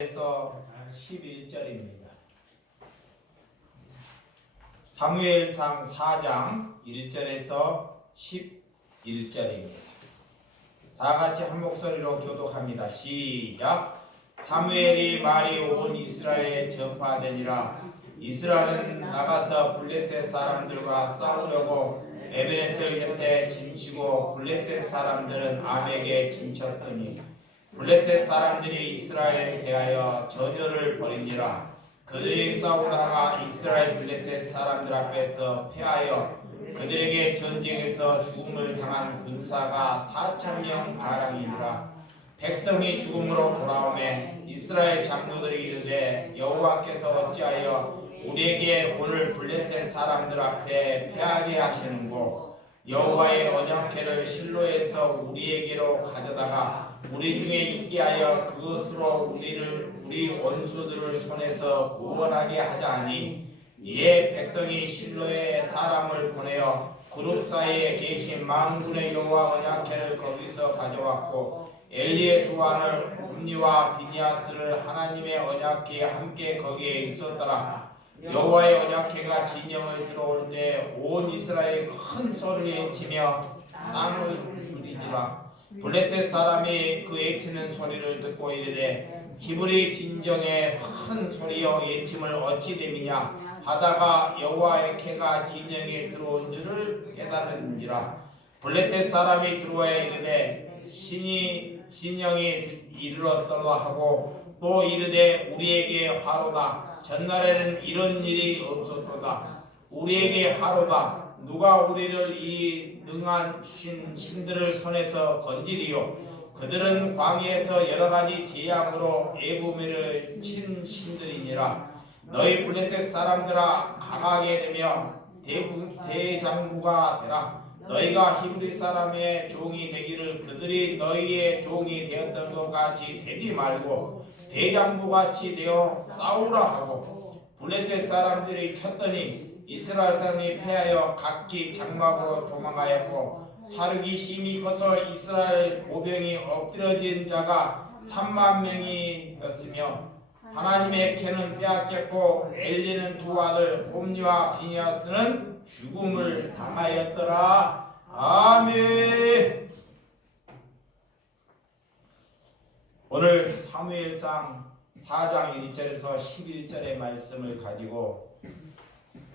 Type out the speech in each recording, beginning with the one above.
에서 11절입니다. 사무엘상 4장 1절에서 11절입니다. 다같이 한 목소리로 교독합니다. 시작. 사무엘이 말이 온 이스라엘에 전파되니라. 이스라엘은 나가서 블레셋 사람들과 싸우려고 에베네셀 곁에 진치고 블레셋 사람들은 암에게 진쳤더니 블레셋 사람들이 이스라엘에 대하여 전열을 벌이니라. 그들이 싸우다가 이스라엘 블레셋 사람들 앞에서 패하여 그들에게 전쟁에서 죽음을 당한 군사가 4,000명 가량이니라. 백성이 죽음으로 돌아오매 이스라엘 장로들이 이르되 여호와께서 어찌하여 우리에게 오늘 블레셋 사람들 앞에 패하게 하시는고 여호와의 언약궤를 실로에서 우리에게로 가져다가 우리 중에 있게 하여 그것으로 우리 원수들을 손에서 구원하게 하자니 이에 백성이 실로에 사람을 보내어 그룹 사이에 계신 만군의 여호와 언약궤를 거기서 가져왔고 엘리의 두 아들 홈니와 비니아스를 하나님의 언약궤에 함께 거기에 있었더라. 여호와의 언약궤가 진영을 들어올 때 온 이스라엘이 큰 소리를 치며 땅을 부리지라. 블레셋 사람이 그 외치는 소리를 듣고 이르되 히브리 진정에 큰 소리여 외침을 어찌 됨이냐 하다가 여호와의 궤가 진영에 들어온 줄을 깨달은지라. 블레셋 사람이 들어와 이르되 신이 진영에 이르렀더라 하고 또 이르되 우리에게 화로다. 전날에는 이런 일이 없었도다. 우리에게 화로다. 누가 우리를 이 능한 신들을 손에서 건지리요. 그들은 광야에서 여러가지 재앙으로 애굽을 친 신들이니라. 너희 블레셋 사람들아 강하게 되며 대장부가 되라. 너희가 히브리 사람의 종이 되기를 그들이 너희의 종이 되었던 것 같이 되지 말고 대장부같이 되어 싸우라 하고 블레셋 사람들이 쳤더니 이스라엘 사람이 패하여 각기 장막으로 도망하였고 사륙이 심히 커서 이스라엘 보병이 엎드러진 자가 30,000명이었으며 하나님의 궤는 빼앗겼고 엘리는 두 아들 홈니와 비니아스는 죽음을 당하였더라. 아멘. 오늘 사무엘상 4장 1절에서 11절의 말씀을 가지고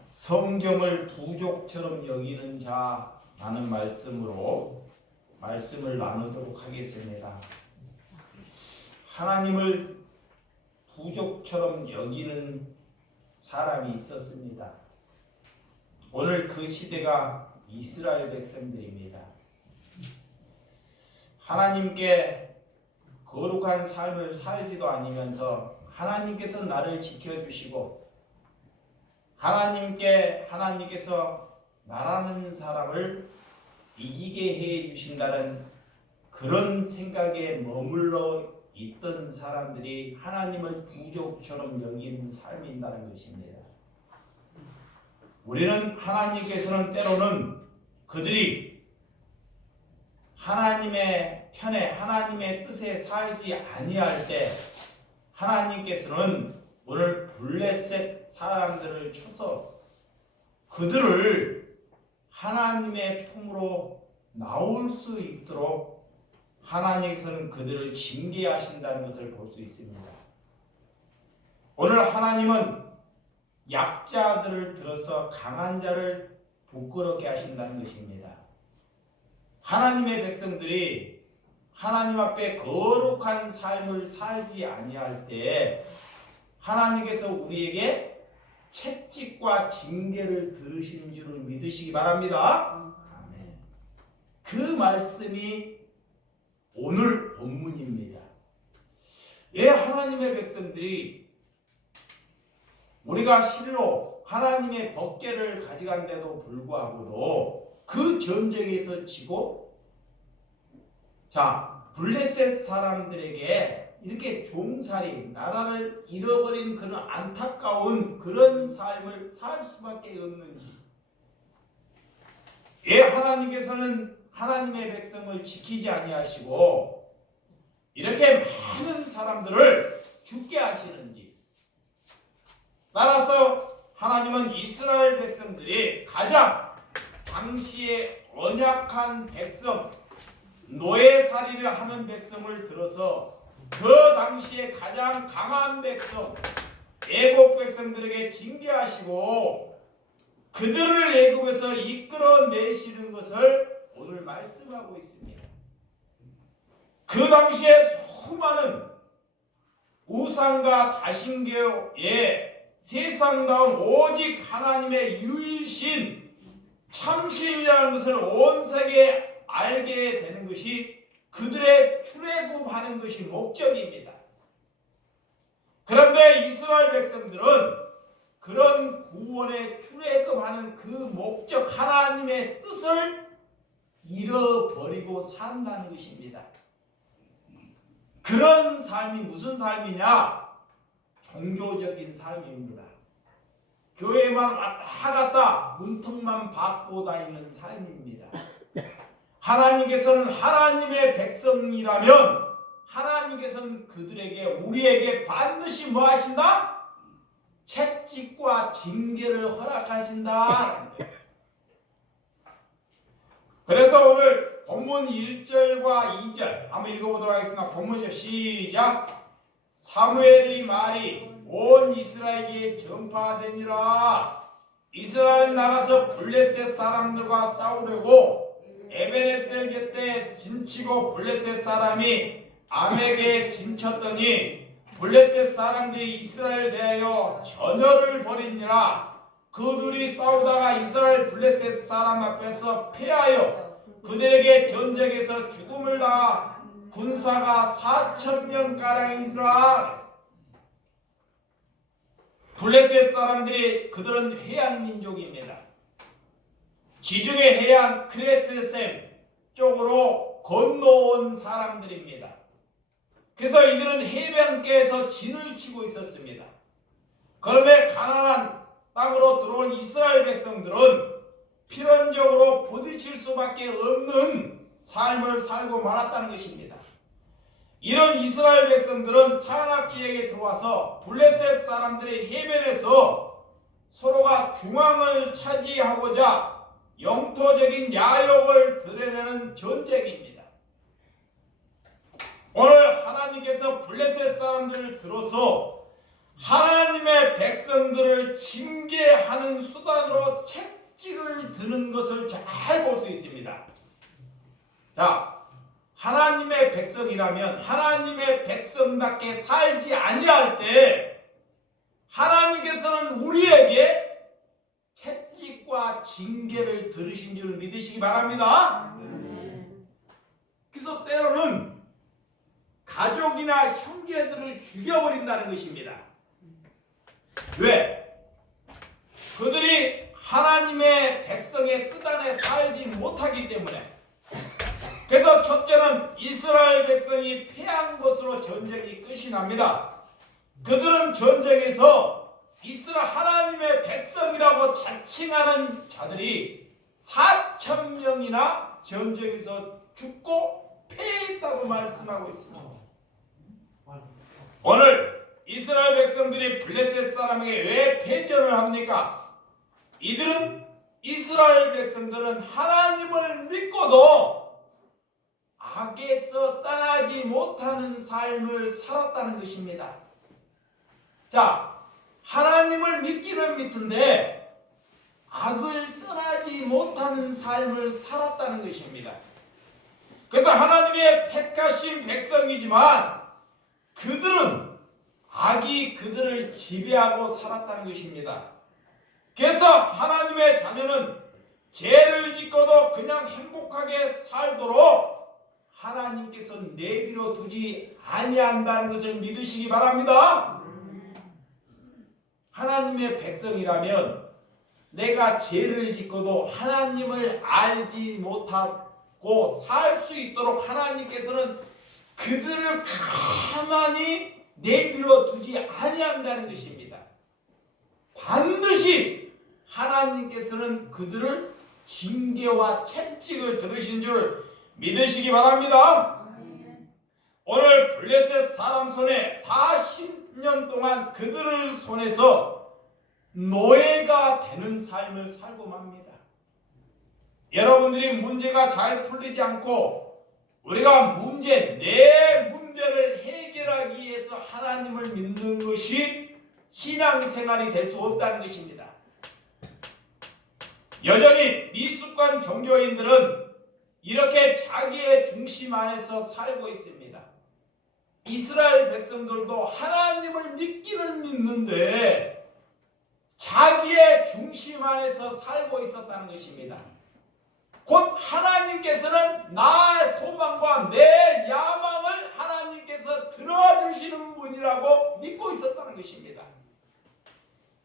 성경을 부족처럼 여기는 자라는 말씀으로 말씀을 나누도록 하겠습니다. 하나님을 부족처럼 여기는 사람이 있었습니다. 오늘 그 시대가 이스라엘 백성들입니다. 하나님께 거룩한 삶을 살지도 않으면서 하나님께서 나를 지켜주시고 하나님께서 나라는 사람을 이기게 해 주신다는 그런 생각에 머물러 있던 사람들이 하나님을 부족처럼 여기는 삶인다는 것입니다. 우리는 하나님께서는 때로는 그들이 하나님의 편에 하나님의 뜻에 살지 아니할 때 하나님께서는 오늘 블레셋 사람들을 쳐서 그들을 하나님의 품으로 나올 수 있도록 하나님께서는 그들을 징계하신다는 것을 볼 수 있습니다. 오늘 하나님은 약자들을 들어서 강한 자를 부끄럽게 하신다는 것입니다. 하나님의 백성들이 하나님 앞에 거룩한 삶을 살지 아니할 때 하나님께서 우리에게 채찍과 징계를 들으신 줄을 믿으시기 바랍니다. 아멘. 그 말씀이 오늘 본문입니다. 하나님의 백성들이 우리가 실로 하나님의 법궤를 가져간데도 불구하고도 그 전쟁에서 지고 블레셋 사람들에게 이렇게 종살이 나라를 잃어버린 그런 안타까운 그런 삶을 살 수밖에 없는지 하나님께서는 하나님의 백성을 지키지 아니하시고 이렇게 많은 사람들을 죽게 하시는지. 따라서 하나님은 이스라엘 백성들이 가장 당시에 언약한 백성, 노예살이를 하는 백성을 들어서 그 당시에 가장 강한 백성, 애국 백성들에게 징계하시고 그들을 애국에서 이끌어내시는 것을 오늘 말씀하고 있습니다. 그 당시에 수많은 우상과 다신교의 세상다운 오직 하나님의 유일신 참신이라는 것을 온 세계에 알게 되는 것이 그들의 출애굽하는 것이 목적입니다. 그런데 이스라엘 백성들은 그런 구원에 출애굽하는 그 목적 하나님의 뜻을 잃어버리고 산다는 것입니다. 그런 삶이 무슨 삶이냐? 종교적인 삶입니다. 교회만 왔다 갔다 문턱만 밟고 다니는 삶입니다. 하나님께서는 하나님의 백성이라면 하나님께서는 그들에게 우리에게 반드시 뭐 하신다? 채찍과 징계를 허락하신다. 그래서 오늘 본문 1절과 2절 한번 읽어보도록 하겠습니다. 본문이죠. 시작. 사무엘의 말이 온 이스라엘에게 전파되니라. 이스라엘은 나가서 블레셋 사람들과 싸우려고 에베네셀 곁에 진치고 블레셋 사람이 암에게 진쳤더니 블레셋 사람들이 이스라엘 대하여 전열을 벌이니라. 그 둘이 싸우다가 이스라엘 블레셋 사람 앞에서 패하여 그들에게 전쟁에서 죽음을 당하 군사가 4,000명가량이니라. 블레셋 사람들이 그들은 해안 민족입니다. 지중해 해안 크레트셈 쪽으로 건너온 사람들입니다. 그래서 이들은 해변가에서 진을 치고 있었습니다. 그런데 가나안 땅으로 들어온 이스라엘 백성들은 필연적으로 부딪힐 수밖에 없는 삶을 살고 말았다는 것입니다. 이런 이스라엘 백성들은 산악지역에 들어와서 블레셋 사람들의 해변에서 서로가 중앙을 차지하고자 영토적인 야욕을 드러내는 전쟁입니다. 오늘 하나님께서 블레셋 사람들을 들어서 하나님의 백성들을 징계하는 수단으로 채찍을 드는 것을 잘 볼 수 있습니다. 자, 하나님의 백성이라면 하나님의 백성답게 살지 아니할 때 하나님께서는 우리에게 채찍과 징계를 들으신 줄 믿으시기 바랍니다. 그래서 때로는 가족이나 형제들을 죽여버린다는 것입니다. 왜? 그들이 하나님의 백성의 뜻 안에 살지 못하기 때문에. 그래서 첫째는 이스라엘 백성이 패한 것으로 전쟁이 끝이 납니다. 그들은 전쟁에서 이스라엘 하나님의 백성이라고 자칭하는 자들이 4,000명이나 전쟁에서 죽고 패했다고 말씀하고 있습니다. 오늘 이스라엘 백성들이 블레셋 사람에게 왜 패전을 합니까? 이들은 이스라엘 백성들은 하나님을 믿고도 악에서 떠나지 못하는 삶을 살았다는 것입니다. 자, 하나님을 믿기는 믿는데 악을 떠나지 못하는 삶을 살았다는 것입니다. 그래서 하나님의 택하신 백성이지만 그들은 악이 그들을 지배하고 살았다는 것입니다. 그래서 하나님의 자녀는 죄를 짓고도 그냥 행복하게 살도록 하나님께서 내버려 두지 아니한다는 것을 믿으시기 바랍니다. 하나님의 백성이라면 내가 죄를 짓고도 하나님을 알지 못하고 살 수 있도록 하나님께서는 그들을 가만히 내버려 두지 아니한다는 것입니다. 반드시 하나님께서는 그들을 징계와 채찍을 들으신 줄 믿으시기 바랍니다. 오늘 블레셋 사람 손에 40년 동안 그들을 손에서 노예가 되는 삶을 살고 맙니다. 여러분들이 문제가 잘 풀리지 않고 우리가 내 문제를 해결하기 위해서 하나님을 믿는 것이 신앙생활이 될 수 없다는 것입니다. 여전히 미숙한 종교인들은 이렇게 자기의 중심 안에서 살고 있습니다. 이스라엘 백성들도 하나님을 믿기는 믿는데 자기의 중심 안에서 살고 있었다는 것입니다. 곧 하나님께서는 나의 소망과 내 야망을 하나님께서 들어주시는 분이라고 믿고 있었다는 것입니다.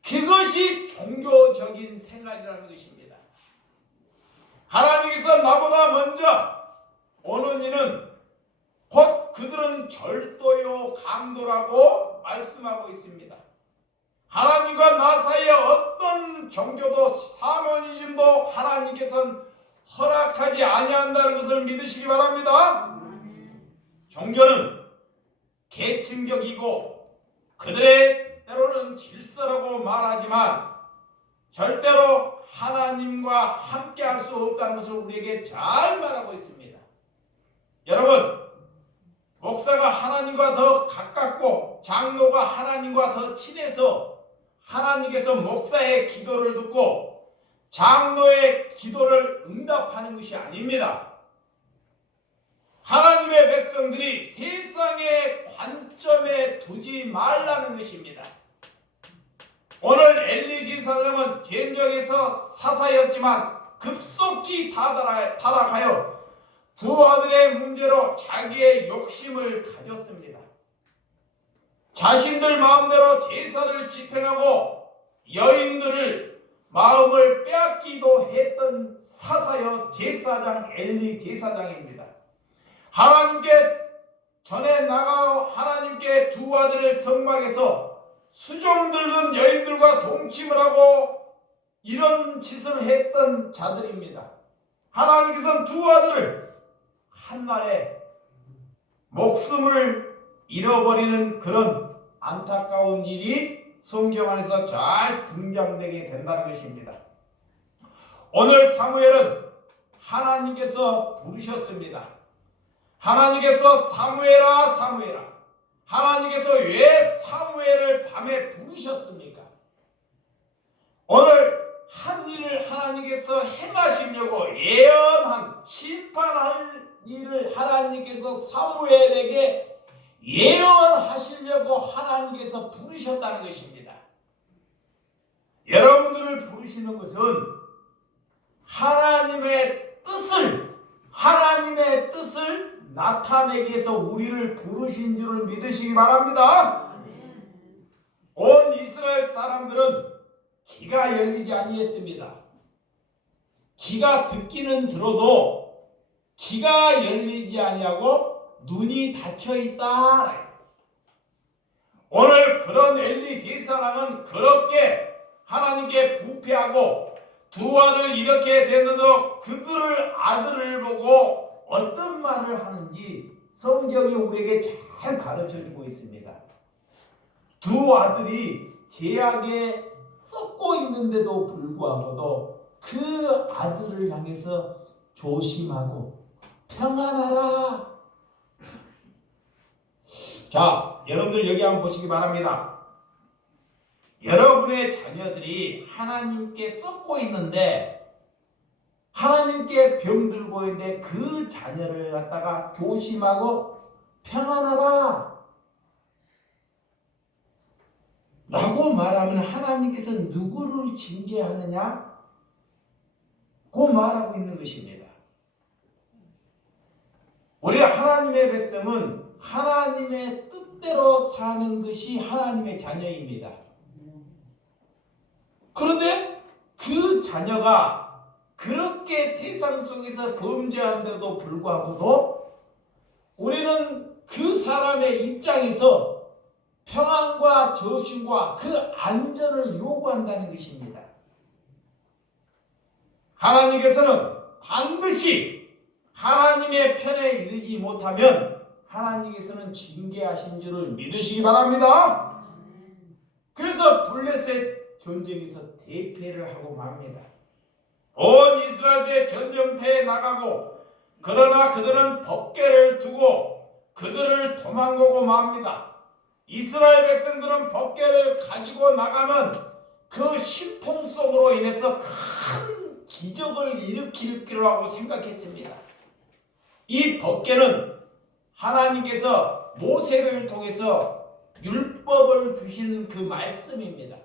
그것이 종교적인 생활이라는 것입니다. 하나님께서 나보다 먼저 오는 이는 곧 그들은 절도요 강도라고 말씀하고 있습니다. 하나님과 나 사이에 어떤 종교도 사모니즘도 하나님께서는 허락하지 아니한다는 것을 믿으시기 바랍니다. 종교는 계층적이고 그들의 때로는 질서라고 말하지만 절대로 하나님과 함께 할 수 없다는 것을 우리에게 잘 말하고 있습니다. 여러분, 목사가 하나님과 더 가깝고 장로가 하나님과 더 친해서 하나님께서 목사의 기도를 듣고 장로의 기도를 응답하는 것이 아닙니다. 하나님의 백성들이 세상의 관점에 두지 말라는 것입니다. 오늘 엘리 지사장은 전쟁에서 사사였지만 급속히 타락하여 두 아들의 문제로 자기의 욕심을 가졌습니다. 자신들 마음대로 제사를 집행하고 여인들을 마음을 빼앗기도 했던 사사여 제사장 엘리 제사장입니다. 하나님께 전에 나가 하나님께 두 아들을 성막에서 수종 들던 여인들과 동침을 하고 이런 짓을 했던 자들입니다. 하나님께서는 두 아들을 한날에 목숨을 잃어버리는 그런 안타까운 일이 성경 안에서 잘 등장되게 된다는 것입니다. 오늘 사무엘은 하나님께서 부르셨습니다. 하나님께서 사무엘아 사무엘아, 하나님께서 왜 사무엘을 밤에 부르셨습니까? 오늘 한 일을 하나님께서 행하시려고 예언한 심판할 일을 하나님께서 사무엘에게 예언하시려고 하나님께서 부르셨다는 것입니다. 여러분들을 부르시는 것은 하나님의 뜻을 나타내기 위해서 우리를 부르신 줄을 믿으시기 바랍니다. 온 이스라엘 사람들은 귀가 열리지 아니했습니다. 귀가 듣기는 들어도 귀가 열리지 아니하고 눈이 닫혀 있다. 오늘 그런 엘리 세 사람은 그렇게 하나님께 부패하고 두 아들 이렇게 됐는데도 그들을 아들을 보고 어떤 말을 하는지 성경이 우리에게 잘 가르쳐주고 있습니다. 두 아들이 죄악에 썩고 있는데도 불구하고도 그 아들을 향해서 조심하고 평안하라. 자, 여러분들 여기 한번 보시기 바랍니다. 여러분의 자녀들이 하나님께 썩고 있는데 하나님께 병들고 있는데 그 자녀를 갖다가 조심하고 평안하라 라고 말하면 하나님께서 누구를 징계하느냐? 그 말하고 있는 것입니다. 우리 하나님의 백성은 하나님의 뜻대로 사는 것이 하나님의 자녀입니다. 그런데 그 자녀가 그렇게 세상 속에서 범죄하는데도 불구하고도 우리는 그 사람의 입장에서 평안과 조심과 그 안전을 요구한다는 것입니다. 하나님께서는 반드시 하나님의 편에 이르지 못하면 하나님께서는 징계하신 줄을 믿으시기 바랍니다. 그래서 블레셋 전쟁에서 대패를 하고 맙니다. 온 이스라엘의 전쟁터에 나가고, 그러나 그들은 법궤를 두고 그들을 도망가고 맙니다. 이스라엘 백성들은 법궤를 가지고 나가면 그 신통성으로 인해서 큰 기적을 일으킬 거라고 생각했습니다. 이 법궤는 하나님께서 모세를 통해서 율법을 주신 그 말씀입니다.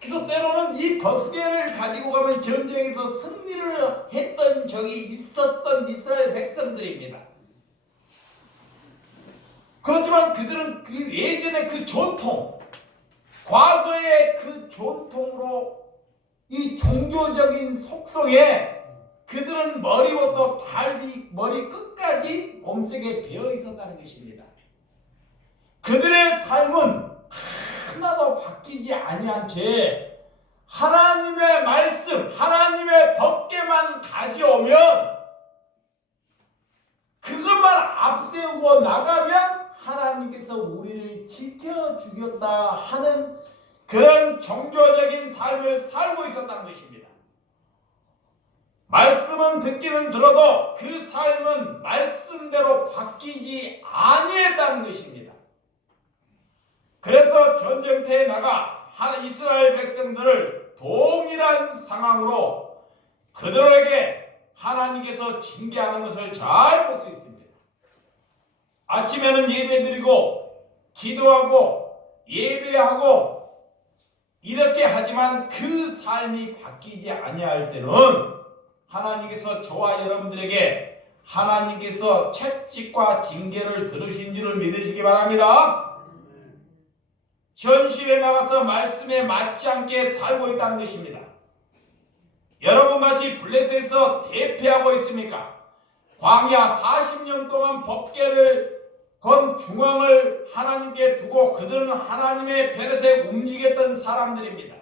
그래서 때로는 이 법궤를 가지고 가면 전쟁에서 승리를 했던 적이 있었던 이스라엘 백성들입니다. 그렇지만 그들은 그 예전의 그 전통, 과거의 그 전통으로 이 종교적인 속성에 그들은 머리부터 머리 끝까지 몸속에 배어 있었다는 것입니다. 그들의 삶은 하나도 바뀌지 아니한 채 하나님의 말씀, 하나님의 법궤만 가져오면 그것만 앞세우고 나가면 하나님께서 우리를 지켜주겠다 하는 그런 종교적인 삶을 살고 있었다는 것입니다. 말씀은 듣기는 들어도 그 삶은 말씀대로 바뀌지 아니했다는 것입니다. 그래서 전쟁터에 나가 이스라엘 백성들을 동일한 상황으로 그들에게 하나님께서 징계하는 것을 잘 볼 수 있습니다. 아침에는 예배드리고 기도하고 예배하고 이렇게 하지만 그 삶이 바뀌지 아니할 때는 하나님께서 저와 여러분들에게 하나님께서 채찍과 징계를 들으신 줄을 믿으시기 바랍니다. 현실에 나가서 말씀에 맞지 않게 살고 있다는 것입니다. 여러분같이 블레셋에서 대패하고 있습니까? 광야 40년 동안 법궤를 건 중앙을 하나님께 두고 그들은 하나님의 베레스에 움직였던 사람들입니다.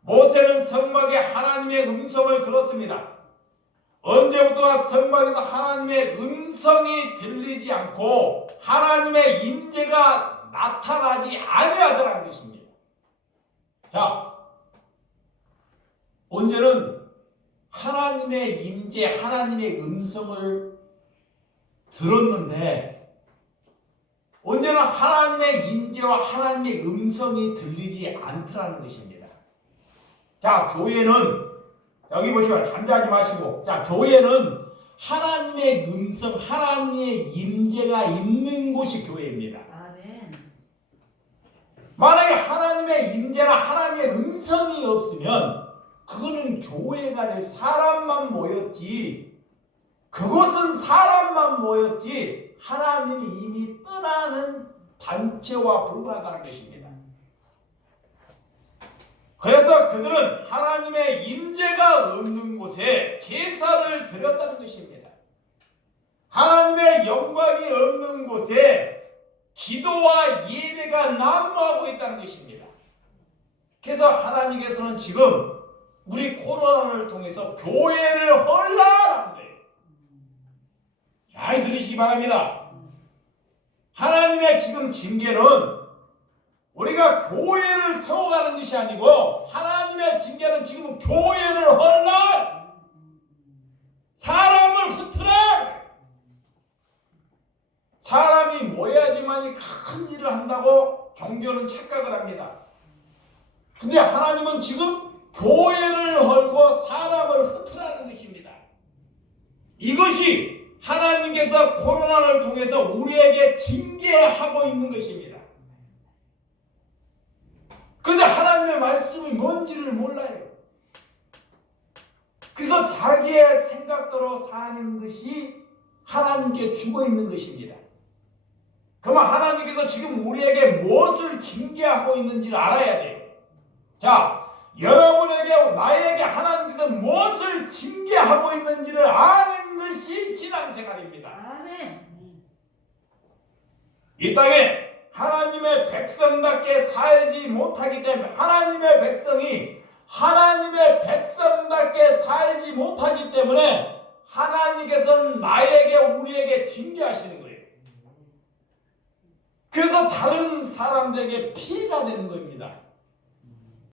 모세는 성막에 하나님의 음성을 들었습니다. 언제부터나 성막에서 하나님의 음성이 들리지 않고 하나님의 임재가 나타나지 아니하더라는 것입니다. 자, 언제는 하나님의 임재, 하나님의 음성을 들었는데 언제나 하나님의 임재와 하나님의 음성이 들리지 않더라는 것입니다. 자, 교회는 여기 보시면 잠자지 마시고, 자, 교회는 하나님의 음성, 하나님의 임재가 있는 곳이 교회입니다. 만약에 하나님의 임재나 하나님의 음성이 없으면 그거는 교회가 될 사람만 모였지, 그것은 사람만 모였지 하나님이 이미 떠나는 단체와 불과하다는 것입니다. 그래서 그들은 하나님의 임재가 없는 곳에 제사를 드렸다는 것입니다. 하나님의 영광이 없는 곳에 기도와 예배가 난무하고 있다는 것입니다. 그래서 하나님께서는 지금 우리 코로나를 통해서 교회를 헐라라는 거예요. 잘 들으시기 바랍니다. 하나님의 지금 징계는 우리가 교회를 세워가는 것이 아니고 하나님의 징계는 지금 교회를 헐라, 사람을 흩으라. 사람이 모여야지만이 큰 일을 한다고 종교는 착각을 합니다. 근데 하나님은 지금 교회를 헐고 사람을 흩으라는 것입니다. 이것이 하나님께서 코로나를 통해서 우리에게 징계하고 있는 것입니다. 그런데 하나님의 말씀이 뭔지를 몰라요. 그래서 자기의 생각대로 사는 것이 하나님께 죽어 있는 것입니다. 그러면 하나님께서 지금 우리에게 무엇을 징계하고 있는지를 알아야 돼요. 자, 여러분에게 나에게 하나님께서 무엇을 징계하고 있는지를 아는 것이 신앙생활입니다. 아멘. 이 땅에 하나님의 백성답게 살지 못하기 때문에, 하나님의 백성이 하나님의 백성답게 살지 못하기 때문에 하나님께서는 나에게, 우리에게 징계하시는 거예요. 그래서 다른 사람들에게 피해가 되는 겁니다.